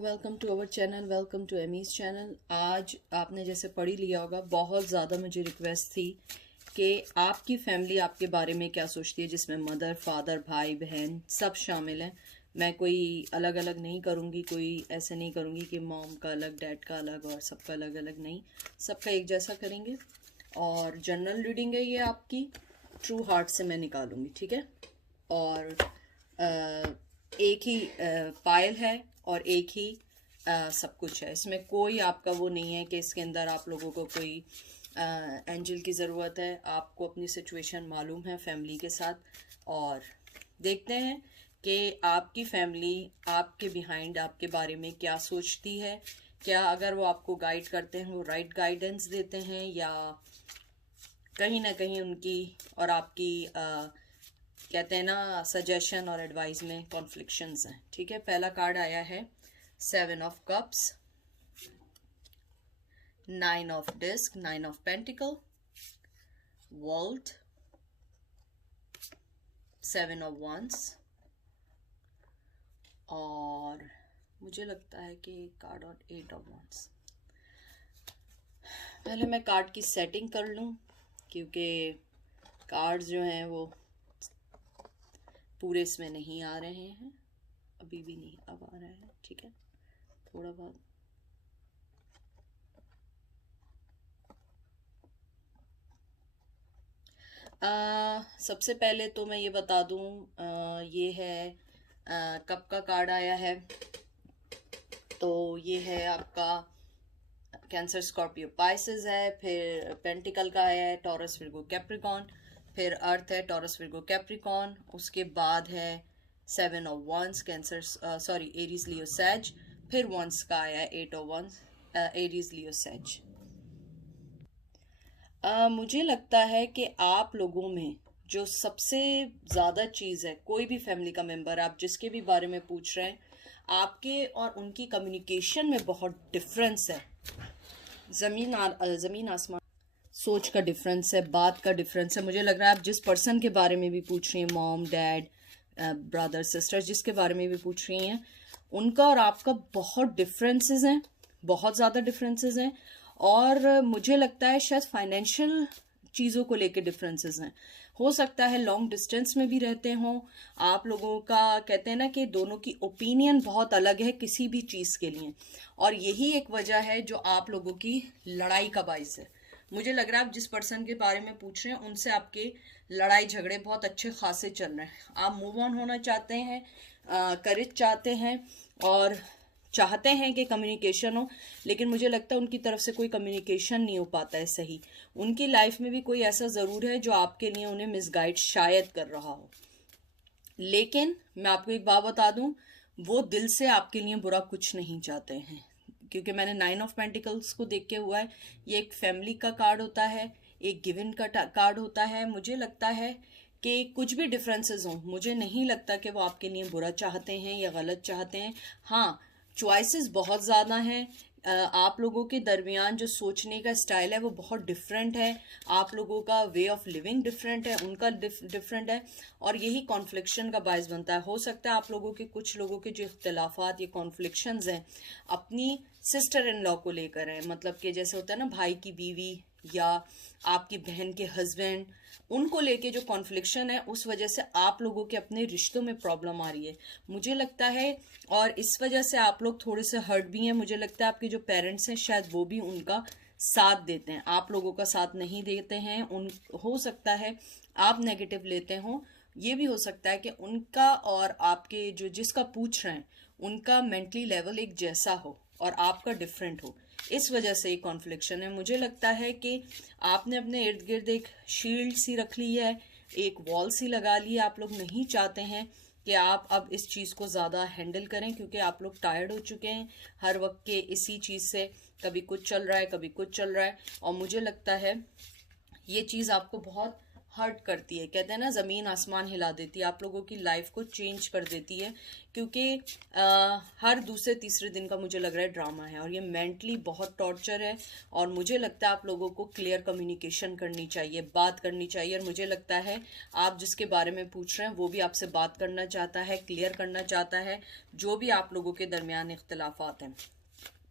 Welcome to our channel, welcome to Amy's channel. आज आपने जैसे पढ़ ही लिया होगा, बहुत ज़्यादा मुझे रिक्वेस्ट थी कि आपकी फैमिली आपके बारे में क्या सोचती है, जिसमें मदर, फादर, भाई, बहन सब शामिल हैं। मैं कोई अलग अलग नहीं करूँगी, कोई ऐसे नहीं करूँगी कि मॉम का अलग, डैड का अलग और सबका अलग अलग नहीं, सबका एक जैसा करेंगे। और जनरल रीडिंग है ये आपकी, ट्रू हार्ट से मैं निकालूँगी, ठीक है। और एक ही पायल है और एक ही सब कुछ है। इसमें कोई आपका वो नहीं है कि इसके अंदर आप लोगों को कोई एंजल की ज़रूरत है। आपको अपनी सिचुएशन मालूम है फैमिली के साथ। और देखते हैं कि आपकी फैमिली आपके बिहाइंड, आपके बारे में क्या सोचती है। क्या अगर वो आपको गाइड करते हैं, वो राइट गाइडेंस देते हैं, या कहीं ना कहीं उनकी और आपकी कहते हैं ना सजेशन और एडवाइस में कॉन्फ्लिक्शंस हैं, ठीक है। पहला कार्ड आया है 7 of cups, 9 of disk, 9 of pentacle, world, 7 of wands, और मुझे लगता है कि कार्ड और 8 ऑफ वंस। पहले मैं कार्ड की सेटिंग कर लूं, क्योंकि कार्ड्स जो हैं वो पूरे इसमें नहीं आ रहे हैं, अभी भी नहीं अब आ रहा है, ठीक है, थोड़ा बहुत। सबसे पहले तो मैं ये बता दूं, ये है कप का कार्ड आया है, तो ये है आपका कैंसर, स्कॉर्पियो, पाइसेस है। फिर पेंटिकल का है टॉरस, विर्गो, कैप्रिकॉन। फिर अर्थ है टॉरस, विर्गो, कैप्रिकॉन। उसके बाद है 7 of ones, cancer, sorry, Aries, Leo, Sag. फिर वंस का आया 8 ऑफ वंस, एरीज, लियो, सैज। मुझे लगता है कि आप लोगों में जो सबसे ज़्यादा चीज़ है, कोई भी फैमिली का मेंबर, आप जिसके भी बारे में पूछ रहे हैं, आपके और उनकी कम्युनिकेशन में बहुत डिफरेंस है। ज़मीन आसमान, सोच का डिफरेंस है, बात का डिफरेंस है। मुझे लग रहा है आप जिस पर्सन के बारे में भी पूछ रही हैं, मॉम, डैड, ब्रदर, सिस्टर, जिसके बारे में भी पूछ रही हैं, उनका और आपका बहुत डिफरेंसेस हैं, बहुत ज़्यादा डिफरेंसेस हैं। और मुझे लगता है शायद फाइनेंशियल चीज़ों को लेके डिफरेंसेस हैं। हो सकता है लॉन्ग डिस्टेंस में भी रहते हों आप लोगों का। कहते हैं ना कि दोनों की ओपिनियन बहुत अलग है किसी भी चीज़ के लिए, और यही एक वजह है जो आप लोगों की लड़ाई का बाइस है। मुझे लग रहा है आप जिस पर्सन के बारे में पूछ रहे हैं उनसे आपके लड़ाई झगड़े बहुत अच्छे खासे चल रहे हैं। आप मूव ऑन होना चाहते हैं, करेज चाहते हैं, और चाहते हैं कि कम्युनिकेशन हो, लेकिन मुझे लगता है उनकी तरफ से कोई कम्युनिकेशन नहीं हो पाता है सही। उनकी लाइफ में भी कोई ऐसा ज़रूर है जो आपके लिए उन्हें मिसगाइड शायद कर रहा हो। लेकिन मैं आपको एक बात बता दूं, वो दिल से आपके लिए बुरा कुछ नहीं चाहते हैं, क्योंकि मैंने 9 ऑफ पेंटिकल्स को देख के हुआ है। ये एक फैमिली का कार्ड होता है, एक गिवन का कार्ड होता है। मुझे लगता है कि कुछ भी डिफरेंसेस हों, मुझे नहीं लगता कि वो आपके लिए बुरा चाहते हैं या गलत चाहते हैं। हाँ, चॉइसेस बहुत ज़्यादा हैं। आप लोगों के दरमियान जो सोचने का स्टाइल है वो बहुत डिफरेंट है, आप लोगों का वे ऑफ लिविंग डिफरेंट है, उनका डिफरेंट है, और यही कॉन्फ्लिक्शन का बायस बनता है। हो सकता है आप लोगों के, कुछ लोगों के जो इख्तलाफात, ये कॉन्फ्लिक्शंस हैं, अपनी सिस्टर इन लॉ को लेकर है। मतलब कि जैसे होता है ना, भाई की बीवी या आपकी बहन के हस्बैंड, उनको लेके जो कॉन्फ्लिक्शन है, उस वजह से आप लोगों के अपने रिश्तों में प्रॉब्लम आ रही है, मुझे लगता है। और इस वजह से आप लोग थोड़े से हर्ट भी हैं। मुझे लगता है आपके जो पेरेंट्स हैं शायद वो भी उनका साथ देते हैं, आप लोगों का साथ नहीं देते हैं। हो सकता है आप नेगेटिव लेते हो। ये भी हो सकता है कि उनका और आपके जो जिसका पूछ रहे हैं उनका मेंटली लेवल एक जैसा हो और आपका डिफरेंट हो, इस वजह से ये कॉन्फ्लिक्शन है। मुझे लगता है कि आपने अपने इर्द गिर्द एक शील्ड सी रख ली है, एक वॉल सी लगा ली है। आप लोग नहीं चाहते हैं कि आप अब इस चीज़ को ज़्यादा हैंडल करें, क्योंकि आप लोग टायर्ड हो चुके हैं हर वक्त के इसी चीज़ से। कभी कुछ चल रहा है, कभी कुछ चल रहा है, और मुझे लगता है ये चीज़ आपको बहुत हर्ट करती है, कहते हैं ना ज़मीन आसमान हिला देती है, आप लोगों की लाइफ को चेंज कर देती है, क्योंकि हर दूसरे तीसरे दिन का मुझे लग रहा है ड्रामा है, और ये मेंटली बहुत टॉर्चर है। और मुझे लगता है आप लोगों को क्लियर कम्युनिकेशन करनी चाहिए, बात करनी चाहिए। और मुझे लगता है आप जिसके बारे में पूछ रहे हैं वो भी आपसे बात करना चाहता है, क्लियर करना चाहता है जो भी आप लोगों के दरमियान इख्तलाफात हैं।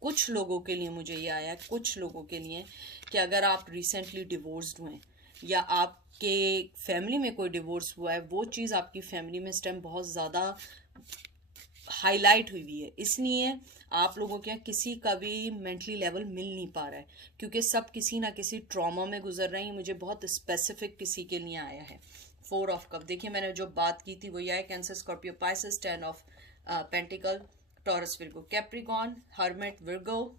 कुछ लोगों के लिए मुझे ये आया, कुछ लोगों के लिए कि अगर आप रिसेंटली डिवोर्स्ड हुए या आपके फैमिली में कोई डिवोर्स हुआ है, वो चीज़ आपकी फैमिली में इस टाइम बहुत ज़्यादा हाईलाइट हुई है, इसलिए आप लोगों के यहाँ किसी का भी मेंटली लेवल मिल नहीं पा रहा है, क्योंकि सब किसी ना किसी ट्रॉमा में गुजर रहे हैं। मुझे बहुत स्पेसिफिक किसी के लिए आया है 4 ऑफ कप। देखिए मैंने जो बात की थी वो यह है, cancer, Scorpio, Pisces, 10 of pentacle, taurus, Virgo, Capricorn, hermit, Virgo,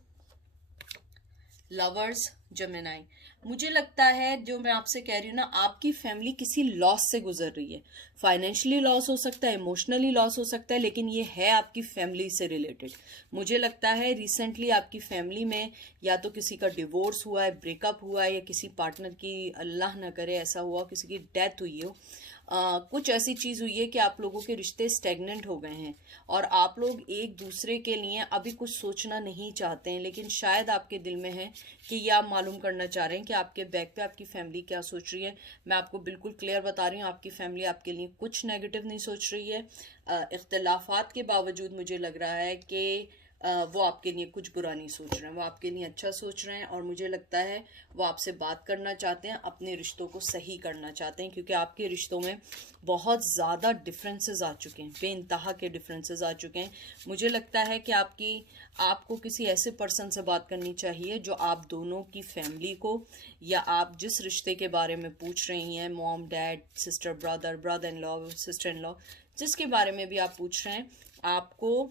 lovers, Gemini. मुझे लगता है जो मैं आपसे कह रही हूँ ना, आपकी फैमिली किसी लॉस से गुजर रही है। फाइनेंशियली लॉस हो सकता है, इमोशनली लॉस हो सकता है, लेकिन ये है आपकी फैमिली से रिलेटेड। मुझे लगता है रिसेंटली आपकी फैमिली में या तो किसी का डिवोर्स हुआ है, ब्रेकअप हुआ है, या किसी पार्टनर की, अल्लाह ना करे ऐसा हुआ, किसी की डेथ हुई हो। कुछ ऐसी चीज़ हुई है कि आप लोगों के रिश्ते स्टेगनेंट हो गए हैं और आप लोग एक दूसरे के लिए अभी कुछ सोचना नहीं चाहते हैं, लेकिन शायद आपके दिल में है कि ये आप मालूम करना चाह रहे हैं कि आपके बैक पे आपकी फैमिली क्या सोच रही है। मैं आपको बिल्कुल क्लियर बता रही हूँ, आपकी फैमिली आपके लिए कुछ नेगेटिव नहीं सोच रही है। इख्तलाफात के बावजूद मुझे लग रहा है कि वो आपके लिए कुछ बुरा नहीं सोच रहे हैं, वो आपके लिए अच्छा सोच रहे हैं। और मुझे लगता है वो आपसे बात करना चाहते हैं, अपने रिश्तों को सही करना चाहते हैं, क्योंकि आपके रिश्तों में बहुत ज़्यादा डिफरेंसेस आ चुके हैं, बेइंतहा के डिफरेंसेस आ चुके हैं। मुझे लगता है कि आपको किसी ऐसे पर्सन से बात करनी चाहिए जो आप दोनों की फैमिली को, या आप जिस रिश्ते के बारे में पूछ रही हैं, mom, dad, sister, brother, brother in law, sister in law, जिसके बारे में भी आप पूछ रहे हैं, आपको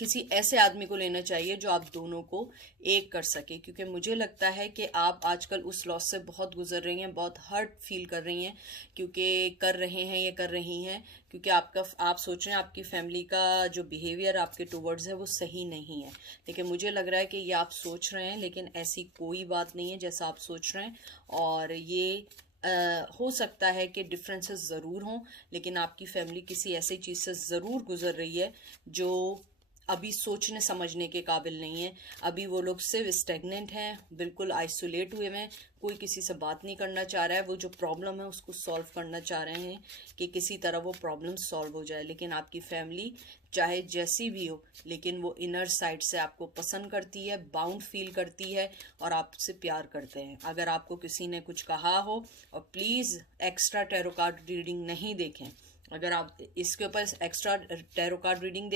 किसी ऐसे आदमी को लेना चाहिए जो आप दोनों को एक कर सके। क्योंकि मुझे लगता है कि आप आजकल उस लॉस से बहुत गुजर रही हैं, बहुत हर्ट फील कर रही हैं, क्योंकि कर रहे हैं, ये कर रही हैं, क्योंकि आप सोच रहे हैं आपकी फैमिली का जो बिहेवियर आपके टुवर्ड्स है वो सही नहीं है। लेकिन मुझे लग रहा है कि ये आप सोच रहे हैं, लेकिन ऐसी कोई बात नहीं है जैसा आप सोच रहे हैं। और ये हो सकता है कि डिफरेंसेस ज़रूर हों, लेकिन आपकी फैमिली किसी ऐसी चीज़ से ज़रूर गुजर रही है जो अभी सोचने समझने के काबिल नहीं है। अभी वो लोग सिर्फ स्टेगनेंट हैं, बिल्कुल आइसोलेट हुए हैं, कोई किसी से बात नहीं करना चाह रहा है। वो जो प्रॉब्लम है उसको सॉल्व करना चाह रहे हैं कि किसी तरह वो प्रॉब्लम सॉल्व हो जाए। लेकिन आपकी फैमिली चाहे जैसी भी हो, लेकिन वो इनर साइड से आपको पसंद करती है, बाउंड फील करती है और आपसे प्यार करते हैं। अगर आपको किसी ने कुछ कहा हो, और please extra tarot card reading नहीं देखें। अगर आप इसके ऊपर एक्स्ट्रा टैरो कार्ड रीडिंग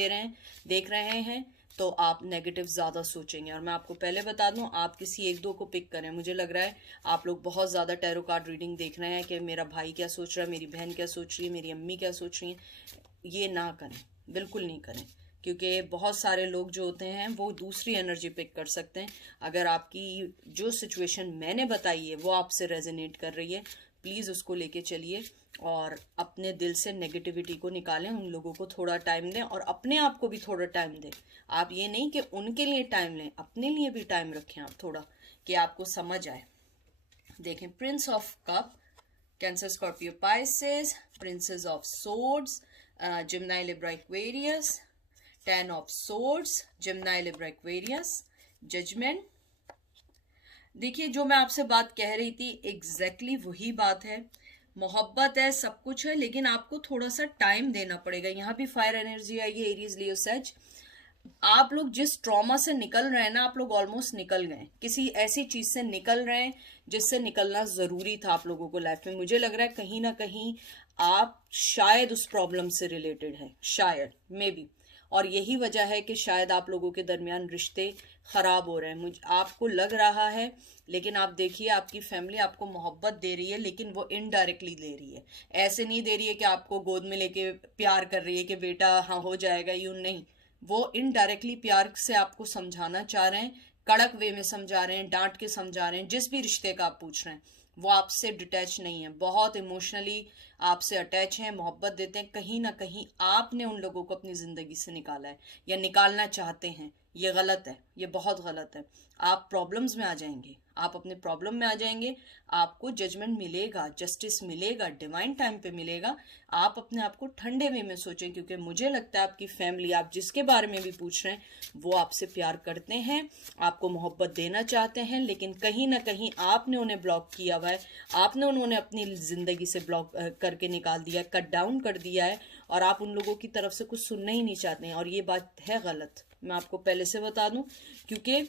देख रहे हैं तो आप नेगेटिव ज़्यादा सोचेंगे। और मैं आपको पहले बता दूं, आप किसी एक दो को पिक करें। मुझे लग रहा है आप लोग बहुत ज़्यादा टैरो कार्ड रीडिंग देख रहे हैं कि मेरा भाई क्या सोच रहा है, मेरी बहन क्या सोच रही है, मेरी अम्मी क्या सोच रही है। ये ना करें, बिल्कुल नहीं करें, क्योंकि बहुत सारे लोग जो होते हैं वो दूसरी एनर्जी पिक कर सकते हैं। अगर आपकी जो सिचुएशन मैंने बताई है वो आपसे रेजोनेट कर रही है, प्लीज़ उसको लेके चलिए और अपने दिल से नेगेटिविटी को निकालें। उन लोगों को थोड़ा टाइम दें और अपने आप को भी थोड़ा टाइम दें। आप ये नहीं कि उनके लिए टाइम लें, अपने लिए भी टाइम रखें आप थोड़ा, कि आपको समझ आए। देखें, prince of cups, Cancer, Scorpio, Pisces, princess of swords, Gemini, Libra, Aquarius, 10 of swords, Gemini, Libra, Aquarius, judgment. देखिए, जो मैं आपसे बात कह रही थी एग्जैक्टली वही बात है। मोहब्बत है, सब कुछ है, लेकिन आपको थोड़ा सा टाइम देना पड़ेगा। यहाँ भी फायर एनर्जी आई है, एरीज, लियो, सेज। आप लोग जिस ट्रॉमा से निकल रहे हैं ना, आप लोग ऑलमोस्ट निकल गए, किसी ऐसी चीज से निकल रहे हैं जिससे निकलना जरूरी था आप लोगों को लाइफ में। मुझे लग रहा है कहीं ना कहीं आप शायद उस प्रॉब्लम से रिलेटेड है, शायद, मे बी। और यही वजह है कि शायद आप लोगों के दरमियान रिश्ते खराब हो रहे हैं, मुझे आपको लग रहा है। लेकिन आप देखिए, आपकी फैमिली आपको मोहब्बत दे रही है, लेकिन वो इनडायरेक्टली दे रही है। ऐसे नहीं दे रही है कि आपको गोद में लेके प्यार कर रही है कि बेटा हाँ हो जाएगा, यूं नहीं। वो इनडायरेक्टली प्यार से आपको समझाना चाह रहे हैं, कड़क वे में समझा रहे हैं, डांट के समझा रहे हैं। जिस भी रिश्ते का आप पूछ रहे हैं वो आपसे डिटैच नहीं है, बहुत इमोशनली आपसे अटैच हैं, मोहब्बत देते हैं। कहीं ना कहीं आपने उन लोगों को अपनी ज़िंदगी से निकाला है या निकालना चाहते हैं, ये गलत है, ये बहुत गलत है। आप प्रॉब्लम्स में आ जाएंगे, आप अपने प्रॉब्लम में आ जाएंगे, आपको जजमेंट मिलेगा, जस्टिस मिलेगा, डिवाइन टाइम पे मिलेगा। आप अपने आप को ठंडे वे में सोचें, क्योंकि मुझे लगता है आपकी फैमिली, आप जिसके बारे में भी पूछ रहे हैं, वो आपसे प्यार करते हैं, आपको मोहब्बत देना चाहते हैं, लेकिन कहीं ना कहीं आपने उन्हें ब्लॉक किया हुआ है, आपने उन्होंने अपनी ज़िंदगी से ब्लॉक करके निकाल दिया है, कट डाउन कर दिया है, और आप उन लोगों की तरफ से कुछ सुनना ही नहीं चाहते हैं। और ये बात है गलत, मैं आपको पहले से बता दूं, क्योंकि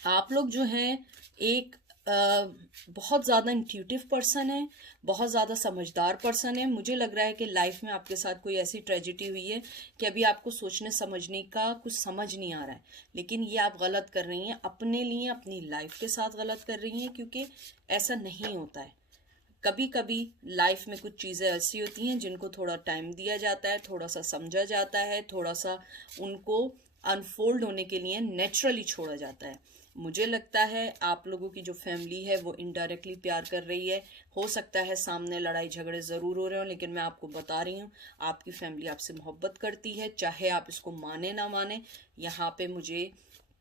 आप लोग जो हैं एक बहुत ज़्यादा इंट्यूटिव पर्सन है, बहुत ज़्यादा समझदार पर्सन है। मुझे लग रहा है कि लाइफ में आपके साथ कोई ऐसी ट्रेजिडी हुई है कि अभी आपको सोचने समझने का कुछ समझ नहीं आ रहा है, लेकिन ये आप गलत कर रही हैं अपने लिए, अपनी लाइफ के साथ गलत कर रही हैं, क्योंकि ऐसा नहीं होता है। कभी कभी लाइफ में कुछ चीज़ें ऐसी होती हैं जिनको थोड़ा टाइम दिया जाता है, थोड़ा सा समझा जाता है, थोड़ा सा उनको अनफोल्ड होने के लिए नेचुरली छोड़ा जाता है। मुझे लगता है आप लोगों की जो फैमिली है वो इनडायरेक्टली प्यार कर रही है। हो सकता है सामने लड़ाई झगड़े ज़रूर हो रहे हो, लेकिन मैं आपको बता रही हूँ आपकी फैमिली आपसे मोहब्बत करती है, चाहे आप इसको माने ना माने। यहाँ पे मुझे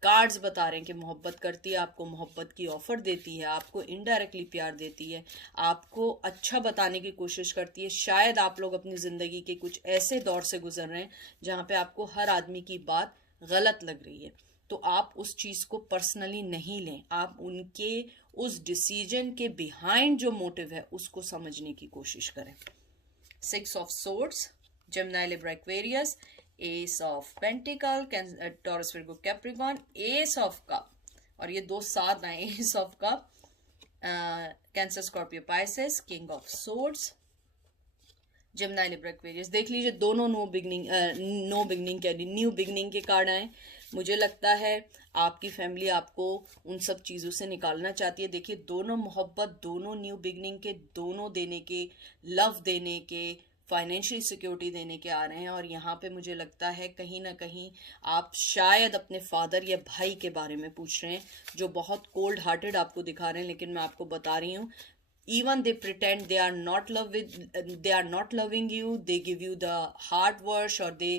कार्ड्स बता रहे हैं कि मोहब्बत करती है, आपको मोहब्बत की ऑफ़र देती है, आपको इनडायरेक्टली प्यार देती है, आपको अच्छा बताने की कोशिश करती है। शायद आप लोग अपनी ज़िंदगी के कुछ ऐसे दौर से गुजर रहे हैं जहाँ पे आपको हर आदमी की बात गलत लग रही है, तो आप उस चीज़ को पर्सनली नहीं लें, आप उनके उस डिसीजन के बिहाइंड जो मोटिव है उसको समझने की कोशिश करें। 6 of swords, Gemini, Libra, Aquarius, S of pentacle, taurus, Virgo, Capricorn, S of cup, और ये दो साथ आए, S of cups, Cancer, Scorpio, Pisces, king of swords, Gemini, Libra, Aquarius. देख लीजिए दोनों न्यू बिगनिंग कह रही, न्यू बिगनिंग के कार्ड आए। मुझे लगता है आपकी फैमिली आपको उन सब चीज़ों से निकालना चाहती है। देखिए दोनों मोहब्बत, दोनों न्यू बिगनिंग के, दोनों देने के, लव देने के, फाइनेंशियल सिक्योरिटी देने के आ रहे हैं। और यहाँ पे मुझे लगता है कहीं ना कहीं आप शायद अपने फादर या भाई के बारे में पूछ रहे हैं, जो बहुत कोल्ड हार्टेड आपको दिखा रहे हैं, लेकिन मैं आपको बता रही हूँ even they pretend they are not loving you, they give you the hard words, or they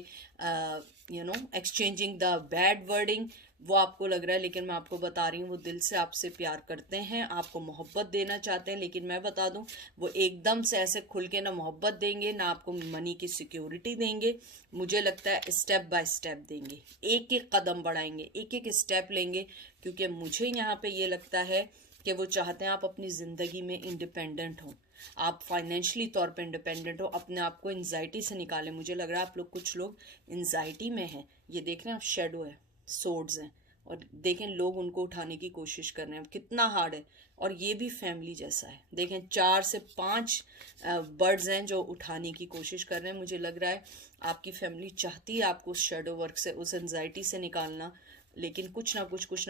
exchanging the bad wording, वो आपको लग रहा है, लेकिन मैं आपको बता रही हूँ वो दिल से आपसे प्यार करते हैं, आपको मोहब्बत देना चाहते हैं। लेकिन मैं बता दूँ वो एकदम से ऐसे खुल के ना मोहब्बत देंगे, ना आपको मनी की सिक्योरिटी देंगे। मुझे लगता है स्टेप बाय स्टेप देंगे, एक एक कदम बढ़ाएंगे, एक एक स्टेप लेंगे, क्योंकि मुझे यहाँ पे ये लगता है कि वो चाहते हैं आप अपनी ज़िंदगी में इंडिपेंडेंट हो, आप फाइनेंशियली तौर पे इंडिपेंडेंट हो, अपने आप को एंजाइटी से निकालें। मुझे लग रहा है आप लोग, कुछ लोग एंजाइटी में हैं। ये देख रहे हैं आप, शेडो है, सोर्ड्स हैं, और देखें लोग उनको उठाने की कोशिश कर रहे हैं, कितना हार्ड है। और ये भी फैमिली जैसा है, देखें 4 से 5 बर्ड्स हैं जो उठाने की कोशिश कर रहे हैं। मुझे लग रहा है आपकी फैमिली चाहती है आपको उस शेडो वर्क से, उस एंजाइटी से निकालना, लेकिन कुछ ना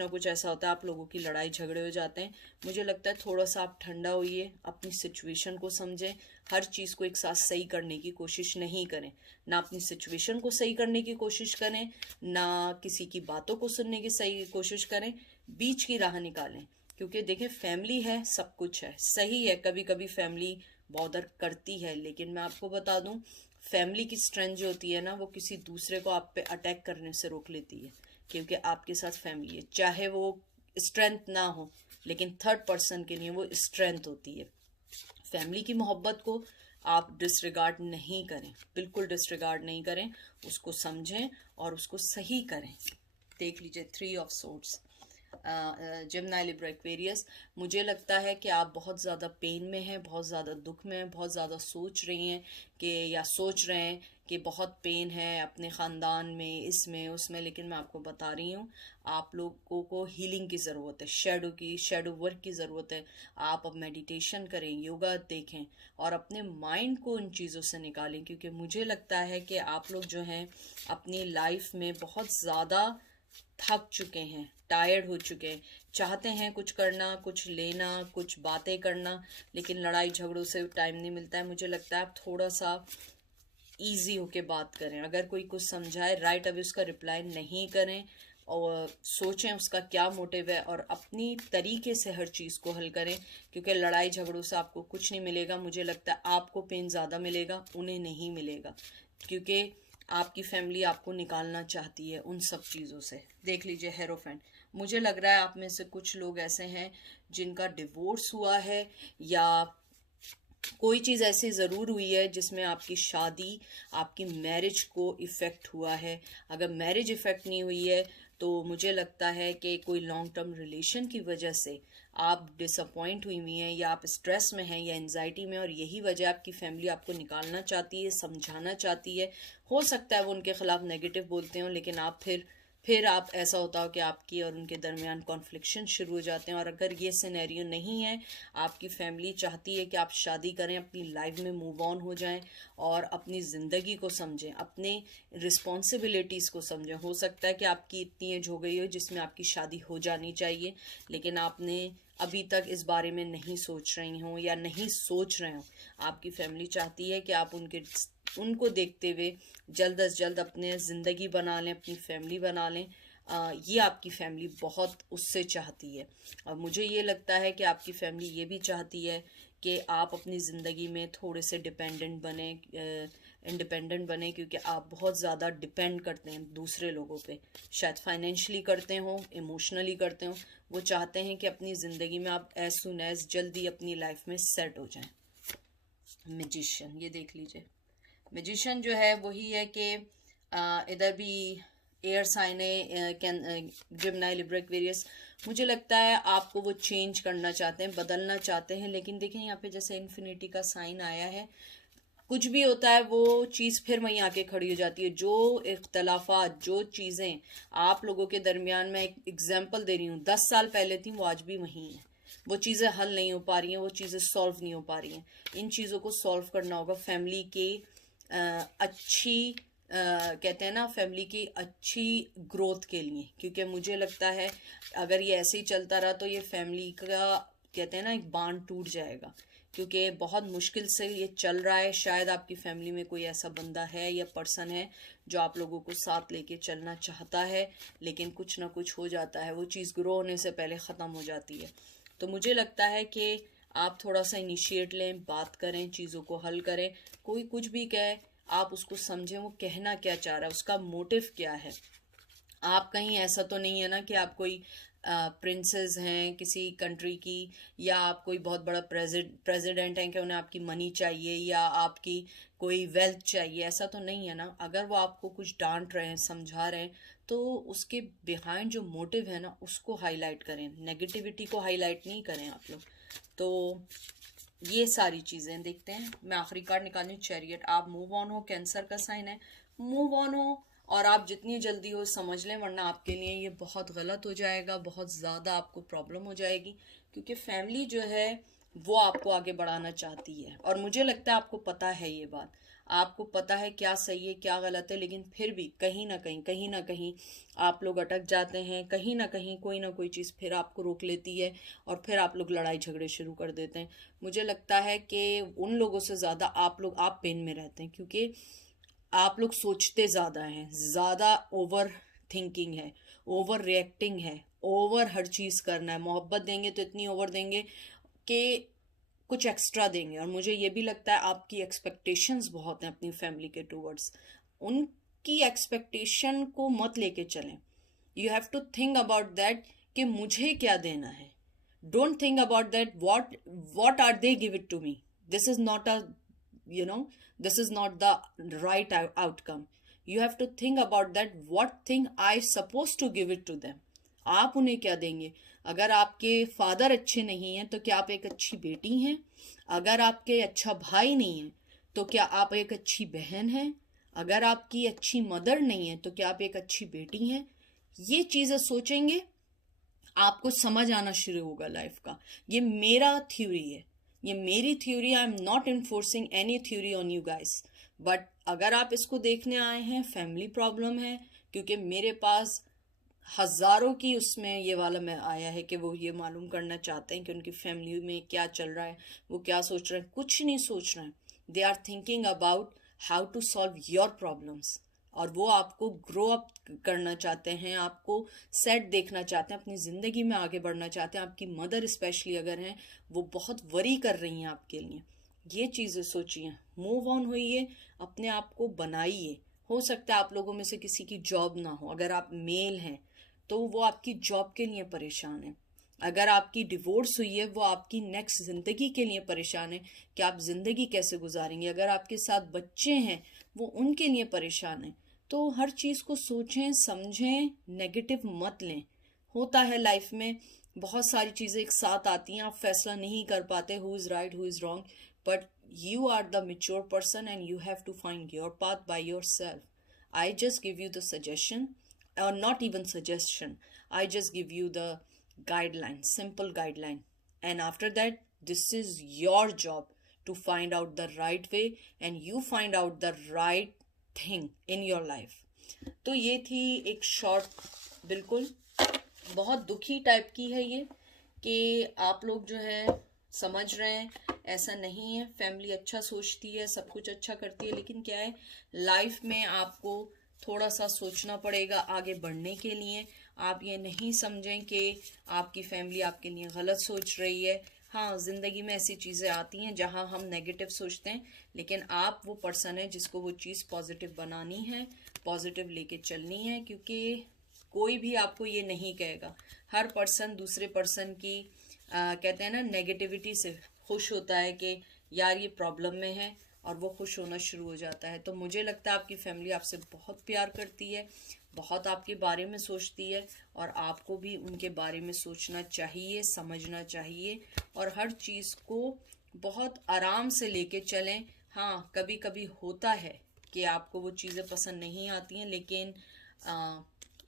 कुछ ऐसा होता है, आप लोगों की लड़ाई झगड़े हो जाते हैं। मुझे लगता है थोड़ा सा आप ठंडा होइए, अपनी सिचुएशन को समझें, हर चीज़ को एक साथ सही करने की कोशिश नहीं करें, ना अपनी सिचुएशन को सही करने की कोशिश करें, ना किसी की बातों को सुनने की सही कोशिश करें, बीच की राह निकालें। क्योंकि देखें फैमिली है, सब कुछ है, सही है, कभी कभी फैमिली बॉदर करती है, लेकिन मैं आपको बता दूं फैमिली की स्ट्रेंथ जो होती है ना, वो किसी दूसरे को आप पे अटैक करने से रोक लेती है, क्योंकि आपके साथ फैमिली है। चाहे वो स्ट्रेंथ ना हो, लेकिन थर्ड पर्सन के लिए वो स्ट्रेंथ होती है। फैमिली की मोहब्बत को आप डिसरिगार्ड नहीं करें, बिल्कुल डिसरिगार्ड नहीं करें, उसको समझें और उसको सही करें। देख लीजिए 3 of swords, Gemini, Libra, Aquarius. मुझे लगता है कि आप बहुत ज़्यादा पेन में हैं, बहुत ज़्यादा दुख में हैं, बहुत ज़्यादा सोच रही हैं कि, या सोच रहे हैं कि बहुत पेन है अपने ख़ानदान में, इसमें उसमें। लेकिन मैं आपको बता रही हूँ आप लोगों को हीलिंग की ज़रूरत है, शेडो वर्क की ज़रूरत है। आप अब मेडिटेशन करें, योगा देखें, और अपने माइंड को उन चीज़ों से निकालें, क्योंकि मुझे लगता है कि आप लोग जो हैं अपनी लाइफ में बहुत ज़्यादा थक चुके हैं, टायर्ड हो चुके हैं, चाहते हैं कुछ करना, कुछ लेना, कुछ बातें करना, लेकिन लड़ाई झगड़ों से टाइम नहीं मिलता है। मुझे लगता है आप थोड़ा सा ईजी होके बात करें, अगर कोई कुछ समझाए राइट अभी उसका रिप्लाई नहीं करें, और सोचें उसका क्या मोटिव है, और अपनी तरीके से हर चीज़ को हल करें, क्योंकि लड़ाई झगड़ों से आपको कुछ नहीं मिलेगा। मुझे लगता है आपको पेन ज़्यादा मिलेगा, उन्हें नहीं मिलेगा, क्योंकि आपकी फैमिली आपको निकालना चाहती है उन सब चीज़ों से। देख लीजिए हेरोफेंट, मुझे लग रहा है आप में से कुछ लोग ऐसे हैं जिनका डिवोर्स हुआ है, या कोई चीज़ ऐसी ज़रूर हुई है जिसमें आपकी शादी, आपकी मैरिज को इफ़ेक्ट हुआ है। अगर मैरिज इफ़ेक्ट नहीं हुई है तो मुझे लगता है कि कोई लॉन्ग टर्म रिलेशन की वजह से आप डिसअपॉइंट हुई हैं, या आप स्ट्रेस में हैं या एंजाइटी में, और यही वजह आपकी फैमिली आपको निकालना चाहती है, समझाना चाहती है। हो सकता है वो उनके खिलाफ नेगेटिव बोलते हो, लेकिन आप फिर आप ऐसा होता हो कि आपकी और उनके दरमियान कॉन्फ्लिक्शन शुरू हो जाते हैं। और अगर ये सिनेरियो नहीं है, आपकी फैमिली चाहती है कि आप शादी करें, अपनी लाइफ में मूव ऑन हो जाएं और अपनी ज़िंदगी को समझें, अपने रिस्पॉन्सिबिलिटीज़ को समझें। हो सकता है कि आपकी इतनी एज हो गई हो जिसमें आपकी शादी हो जानी चाहिए, लेकिन आपने अभी तक इस बारे में नहीं सोच रही हो या नहीं सोच रहे हो। आपकी फैमिली चाहती है कि आप उनको देखते हुए जल्द अज जल्द अपने ज़िंदगी बना लें, अपनी फैमिली बना लें। ये आपकी फैमिली बहुत उससे चाहती है। और मुझे ये लगता है कि आपकी फैमिली ये भी चाहती है कि आप अपनी ज़िंदगी में थोड़े से इंडिपेंडेंट बने, क्योंकि आप बहुत ज़्यादा डिपेंड करते हैं दूसरे लोगों पे, शायद फाइनेंशियली करते हो, इमोशनली करते हो। वो चाहते हैं कि अपनी ज़िंदगी में आप एज सुन एज जल्दी अपनी लाइफ में सेट हो जाएं। मैजिशियन, ये देख लीजिए, मैजिशियन जो है वही है कि इधर भी एयर साइन है, जिम्नाई, लिब्रा, एक्वेरियस। मुझे लगता है आपको वो चेंज करना चाहते हैं, बदलना चाहते हैं, लेकिन देखें यहाँ पे जैसे इन्फिनिटी का साइन आया है, कुछ भी होता है वो चीज़ फिर वहीं आके खड़ी हो जाती है। जो इख्तलाफात, जो चीज़ें आप लोगों के दरमियान, मैं एक एग्जाम्पल दे रही हूँ, 10 साल पहले थी, वो आज भी वहीं हैं। वो चीज़ें हल नहीं हो पा रही हैं, वो चीज़ें सॉल्व नहीं हो पा रही हैं। इन चीज़ों को सॉल्व करना होगा फैमिली के अच्छी कहते हैं ना, फैमिली की अच्छी ग्रोथ के लिए। क्योंकि मुझे लगता है अगर ये ऐसे ही चलता रहा तो ये फैमिली का, कहते हैं ना, एक बांध टूट जाएगा, क्योंकि बहुत मुश्किल से ये चल रहा है। शायद आपकी फैमिली में कोई ऐसा बंदा है या पर्सन है जो आप लोगों को साथ लेके चलना चाहता है, लेकिन कुछ ना कुछ हो जाता है, वो चीज़ ग्रो होने से पहले ख़त्म हो जाती है। तो मुझे लगता है कि आप थोड़ा सा इनिशिएट लें, बात करें, चीज़ों को हल करें। कोई कुछ भी कहे, आप उसको समझें, वो कहना क्या चाह रहा है, उसका मोटिव क्या है। आप कहीं ऐसा तो नहीं है ना कि आप कोई प्रिंसेस हैं किसी कंट्री की, या आप कोई बहुत बड़ा प्रेसिडेंट हैं कि उन्हें आपकी मनी चाहिए या आपकी कोई वेल्थ चाहिए, ऐसा तो नहीं है ना। अगर वो आपको कुछ डांट रहे हैं, समझा रहे हैं, तो उसके बिहाइंड जो मोटिव है ना, उसको हाईलाइट करें, नेगेटिविटी को हाईलाइट नहीं करें आप लोग। तो ये सारी चीज़ें देखते हैं। मैं आखिरी कार्ड निकालनी, चैरियट। आप मूव ऑन हो, कैंसर का साइन है, मूव ऑन हो, और आप जितनी जल्दी हो समझ लें, वरना आपके लिए ये बहुत गलत हो जाएगा, बहुत ज़्यादा आपको प्रॉब्लम हो जाएगी। क्योंकि फैमिली जो है वो आपको आगे बढ़ाना चाहती है, और मुझे लगता है आपको पता है ये बात, आपको पता है क्या सही है क्या गलत है, लेकिन फिर भी कहीं ना कहीं आप लोग अटक जाते हैं, कहीं ना कोई चीज़ फिर आपको रोक लेती है, और फिर आप लोग लड़ाई झगड़े शुरू कर देते हैं। मुझे लगता है कि उन लोगों से ज़्यादा आप पेन में रहते हैं, क्योंकि आप लोग सोचते ज़्यादा हैं, ज़्यादा ओवर थिंकिंग है, ओवर रिएक्टिंग है, ओवर हर चीज़ करना है। मोहब्बत देंगे तो इतनी ओवर देंगे कि कुछ एक्स्ट्रा देंगे। और मुझे ये भी लगता है आपकी एक्सपेक्टेशंस बहुत हैं अपनी फैमिली के टूवर्ड्स। उनकी एक्सपेक्टेशन को मत लेके चलें। You have to think about that कि मुझे क्या देना है। Don't think about that what are they give it to me. This is not a, you know, this is not the right outcome. You have to think about that what thing I supposed to give it to them. आप उन्हें क्या देंगे। अगर आपके father अच्छे नहीं हैं तो क्या आप एक अच्छी बेटी हैं। अगर आपके अच्छा भाई नहीं है तो क्या आप एक अच्छी बहन हैं। अगर आपकी अच्छी मदर नहीं है तो क्या आप एक अच्छी बेटी हैं। ये चीज़ें सोचेंगे, आपको समझ आना शुरू होगा लाइफ का। ये मेरा थ्योरी है, ये मेरी theory. I am not enforcing any theory on you guys, but अगर आप इसको देखने आए हैं, फैमिली प्रॉब्लम है, क्योंकि मेरे पास हज़ारों की उसमें ये वाला में आया है कि वो ये मालूम करना चाहते हैं कि उनकी फैमिली में क्या चल रहा है, वो क्या सोच रहे हैं। कुछ नहीं सोच रहे हैं, they are thinking about how to solve your problems. और वो आपको ग्रो अप करना चाहते हैं, आपको सेट देखना चाहते हैं, अपनी ज़िंदगी में आगे बढ़ना चाहते हैं। आपकी मदर स्पेशली अगर हैं, वो बहुत वरी कर रही हैं आपके लिए। ये चीज़ें सोचिए, मूव ऑन होइए, अपने आप को बनाइए। हो सकता है आप लोगों में से किसी की जॉब ना हो, अगर आप मेल हैं तो वो आपकी जॉब के लिए परेशान है। अगर आपकी डिवोर्स हुई है वो आपकी नेक्स्ट ज़िंदगी के लिए परेशान है कि आप ज़िंदगी कैसे गुजारेंगे। अगर आपके साथ बच्चे हैं वो उनके लिए परेशान है। तो हर चीज़ को सोचें, समझें, नेगेटिव मत लें। होता है लाइफ में, बहुत सारी चीज़ें एक साथ आती हैं, आप फैसला नहीं कर पाते who is right who is wrong, but you are the mature person and you have to find your path by yourself. I just give you the suggestion, or not even suggestion, I just give you the guideline, simple guideline, and after that this is your job to find out the right way and you find out the right thing in your life. तो ये थी एक short, बिल्कुल बहुत दुखी type की है ये, कि आप लोग जो है समझ रहे हैं, ऐसा नहीं है। फैमिली अच्छा सोचती है, सब कुछ अच्छा करती है, लेकिन क्या है, लाइफ में आपको थोड़ा सा सोचना पड़ेगा आगे बढ़ने के लिए। आप ये नहीं समझें कि आपकी फैमिली आपके लिए गलत सोच रही है। हाँ, ज़िंदगी में ऐसी चीज़ें आती हैं जहाँ हम नेगेटिव सोचते हैं, लेकिन आप वो पर्सन है जिसको वो चीज़ पॉजिटिव बनानी है, पॉजिटिव लेके चलनी है, क्योंकि कोई भी आपको ये नहीं कहेगा। हर पर्सन दूसरे पर्सन की कहते हैं ना, नेगेटिविटी से खुश होता है कि यार ये प्रॉब्लम में है, और वो खुश होना शुरू हो जाता है। तो मुझे लगता है आपकी फैमिली आपसे बहुत प्यार करती है, बहुत आपके बारे में सोचती है, और आपको भी उनके बारे में सोचना चाहिए, समझना चाहिए, और हर चीज़ को बहुत आराम से लेके चलें। हाँ, कभी कभी होता है कि आपको वो चीज़ें पसंद नहीं आती हैं, लेकिन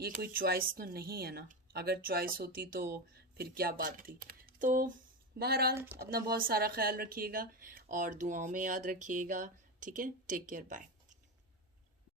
ये कोई चॉइस तो नहीं है ना। अगर चॉइस होती तो फिर क्या बात थी। तो बहरहाल अपना बहुत सारा ख्याल रखिएगा और दुआओं में याद रखिएगा। ठीक है, टेक केयर, बाय।